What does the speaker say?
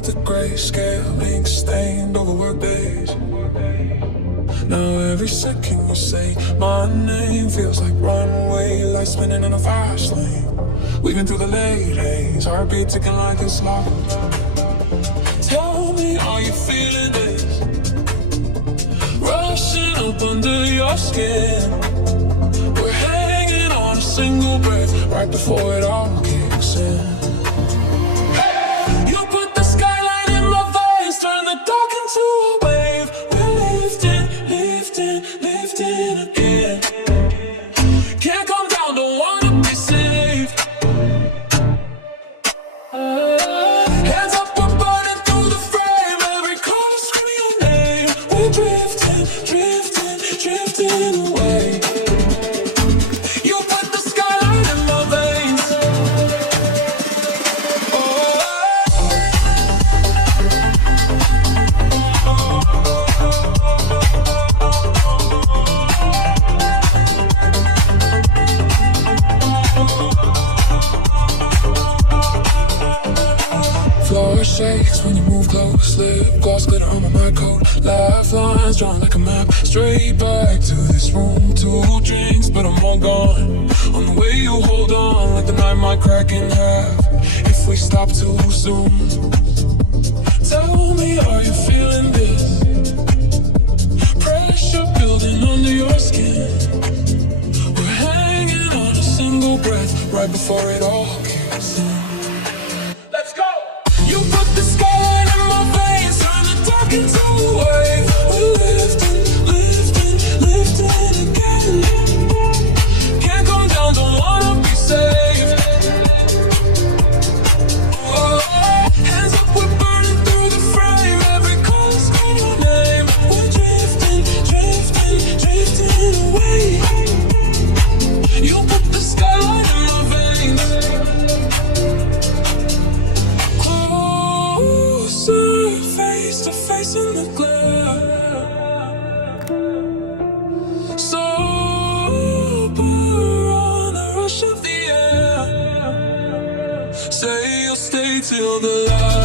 out the grayscale, ink stained over work days. Now every second you say my name feels like runway lights spinning in a fast lane. Weaving through the late haze, heartbeat ticking like a clock. Tell me, are you feeling this? Rushing up under your skin. We're hanging on a single breath right before it all kicks in. You put the skyline in my veins, turn the dark into a wave. We're lifting, lifting, lifting again. Can't come down, don't wanna be saved. Hands up, we're burning through the frame. Every corner screaming your name. We're drifting, drifting, drifting away. You put the skyline in my veins. Floor shakes when you move close. Lip gloss glitter on my coat. Laugh lines drawn like a map. Straight back to this room. 2 drinks, but I'm all gone. On the way you hold on, like the night might crack in half if we stop too soon. Tell me, are you feeling this? Pressure building under your skin. We're hanging on a single breath right before it all kicks in. You put the skyline in my veins, turn the dark into a wave. We're lifting, lifting, lifting again. Can't come down, don't wanna be saved. Hands up, we're burning through the frame. Every color scream your name. We're drifting, drifting, drifting away. You put the skyline in my veins. Face to face in the glare. Sober on the rush of the air. Say you'll stay till the last.